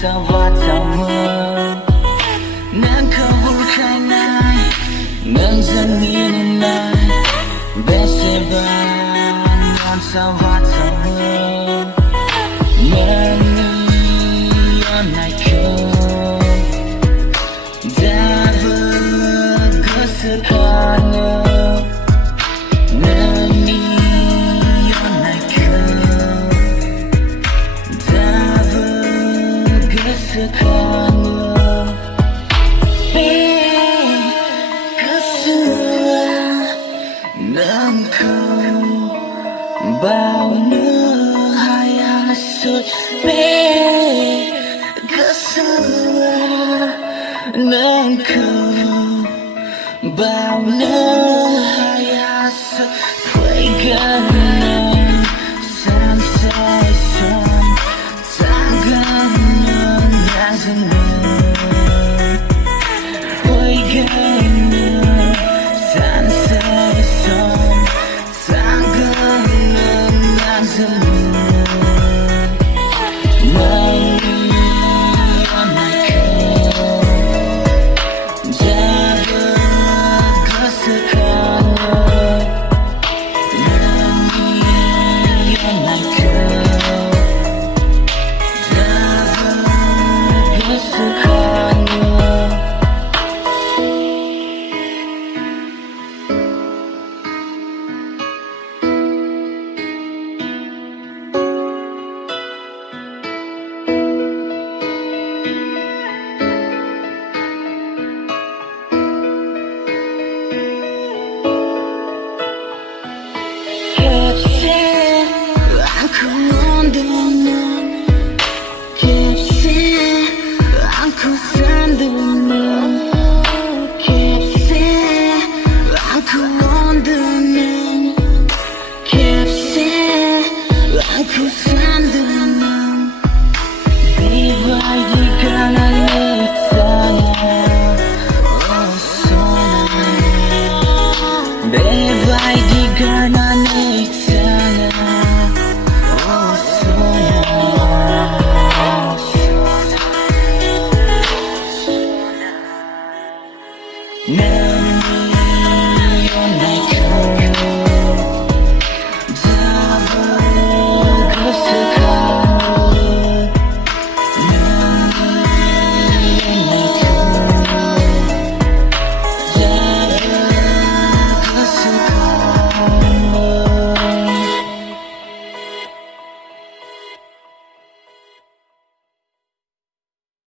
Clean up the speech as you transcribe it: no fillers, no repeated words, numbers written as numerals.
사왔다면 난 거울할 날 멍성이는 날 베세바 난 사왔다면 넌이 연날켜 답은 그스가는 넌이 연날켜 답은 그스가는 bao nước hai sụt bê cứ xưa nâng cầu bao nước hai sụt quay gần nơi sáng say xuân ta gần nơi nhà dừng